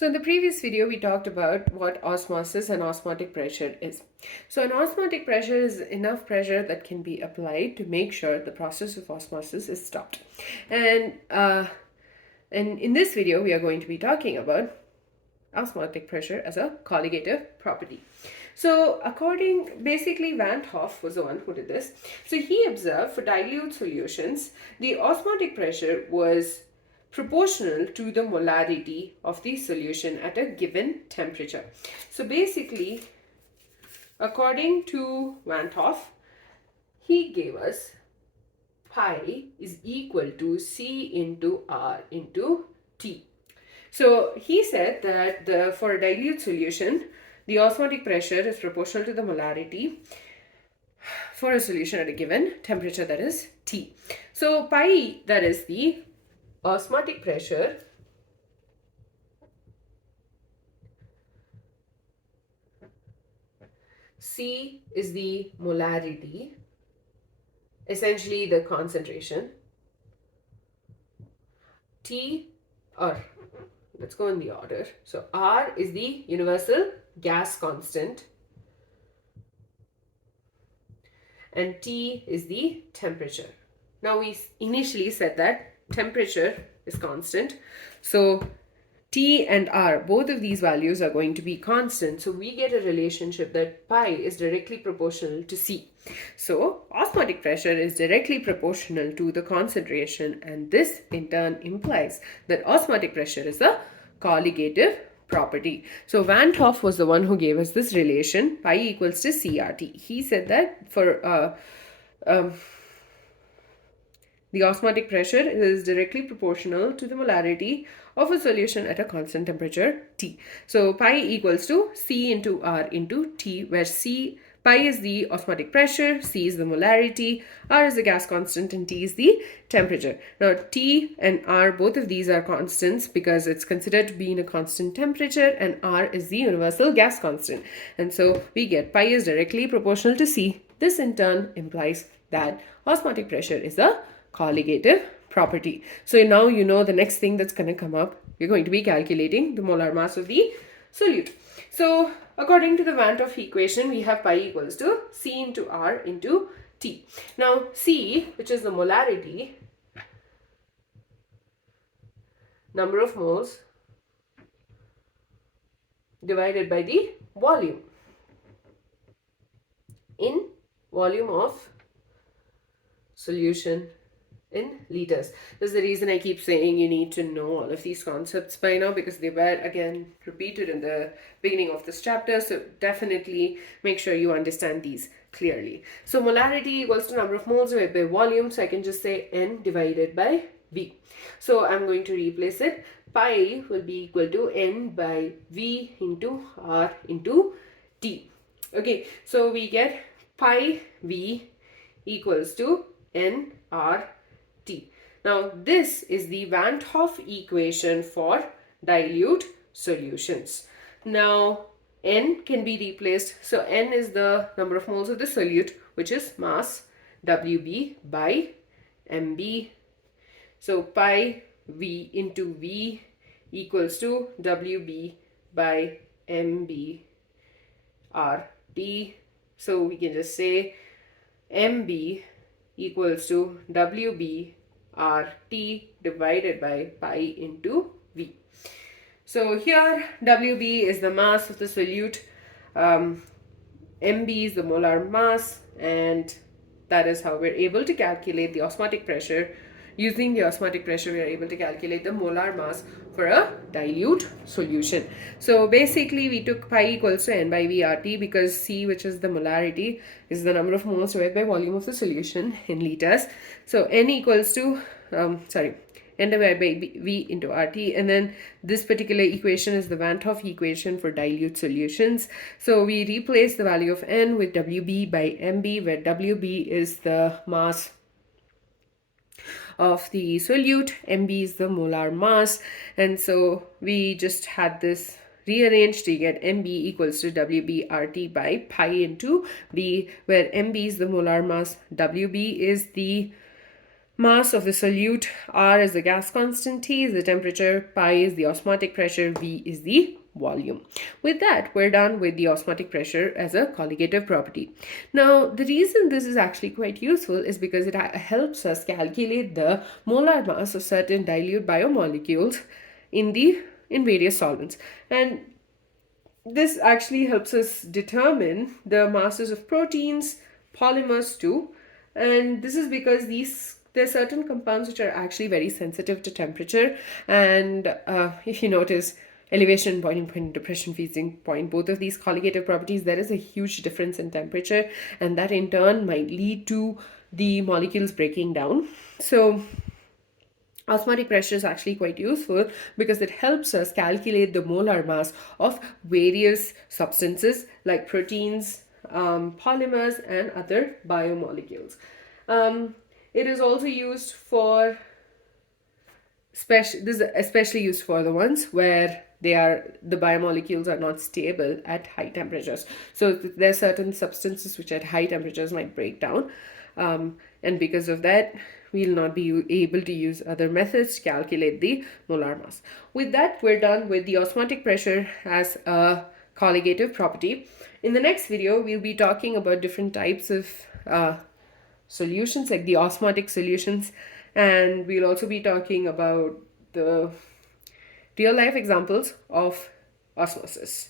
So in the previous video, we talked about what osmosis and osmotic pressure is. So an osmotic pressure is enough pressure that can be applied to make sure the process of osmosis is stopped. And in this video, we are going to be talking about osmotic pressure as a colligative property. So basically Vant Hoff was the one who did this. So he observed for dilute solutions, the osmotic pressure was proportional to the molarity of the solution at a given temperature. So basically, according to Vant Hoff, he gave us pi is equal to C into R into T. So he said that for a dilute solution, the osmotic pressure is proportional to the molarity for a solution at a given temperature, that is T. So pi, that is the osmotic pressure, C is the molarity, essentially the concentration, T, or let's go in the order. So R is the universal gas constant and T is the temperature. Now we initially said that temperature is constant. So T and R, both of these values are going to be constant. So we get a relationship that pi is directly proportional to C. So osmotic pressure is directly proportional to the concentration, and this in turn implies that osmotic pressure is a colligative property. So Vant Hoff was the one who gave us this relation, pi equals to CRT. He said that for the osmotic pressure is directly proportional to the molarity of a solution at a constant temperature T. So pi equals to C into R into T, where pi is the osmotic pressure, C is the molarity, R is the gas constant, and T is the temperature. Now T and R, both of these are constants because it's considered to be in a constant temperature, and R is the universal gas constant. And so we get pi is directly proportional to C. This in turn implies that osmotic pressure is a colligative property. So now you know the next thing that's going to come up. You're going to be calculating the molar mass of the solute. So according to the Vant Hoff equation, we have pi equals to C into R into T. Now C, which is the molarity, number of moles divided by the volume, in volume of solution in liters. This is the reason I keep saying you need to know all of these concepts by now, because they were again repeated in the beginning of this chapter. So definitely make sure you understand these clearly. So molarity equals to number of moles divided by volume. So I can just say N divided by V. So I'm going to replace it. Pi will be equal to N by V into R into T. Okay, so we get pi V equals to N R T. Now this is the Vant Hoff equation for dilute solutions. Now N can be replaced. So N is the number of moles of the solute, which is mass, WB by MB. So pi V into V equals to WB by MB RT. So we can just say MB equals to WB RT divided by pi into V. So here WB is the mass of the solute, MB is the molar mass, and that is how we're able to calculate the osmotic pressure. Using the osmotic pressure, we are able to calculate the molar mass for a dilute solution. So basically, we took pi equals to N by V RT because C, which is the molarity, is the number of moles divided by volume of the solution in liters. So N equals to, N divided by V into RT. And then this particular equation is the Vant Hoff equation for dilute solutions. So we replace the value of N with WB by MB, where WB is the mass of the solute, MB is the molar mass, and so we just had this rearranged to get MB equals to WB RT by pi into V, where MB is the molar mass, WB is the mass of the solute, R is the gas constant, T is the temperature, pi is the osmotic pressure, V is the volume. With that, we're done with the osmotic pressure as a colligative property. Now, the reason this is actually quite useful is because it helps us calculate the molar mass of certain dilute biomolecules in various solvents. And this actually helps us determine the masses of proteins, polymers too. And this is because there are certain compounds which are actually very sensitive to temperature. And if you notice, elevation, boiling point, depression, freezing point, both of these colligative properties, there is a huge difference in temperature, and that in turn might lead to the molecules breaking down. So osmotic pressure is actually quite useful because it helps us calculate the molar mass of various substances like proteins, polymers, and other biomolecules. It is also used for this is especially used for the ones where the biomolecules are not stable at high temperatures. So there are certain substances which at high temperatures might break down, and because of that, we'll not be able to use other methods to calculate the molar mass. With that, we're done with the osmotic pressure as a colligative property. In the next video, we'll be talking about different types of solutions, like the osmotic solutions, and we'll also be talking about the real life examples of osmosis.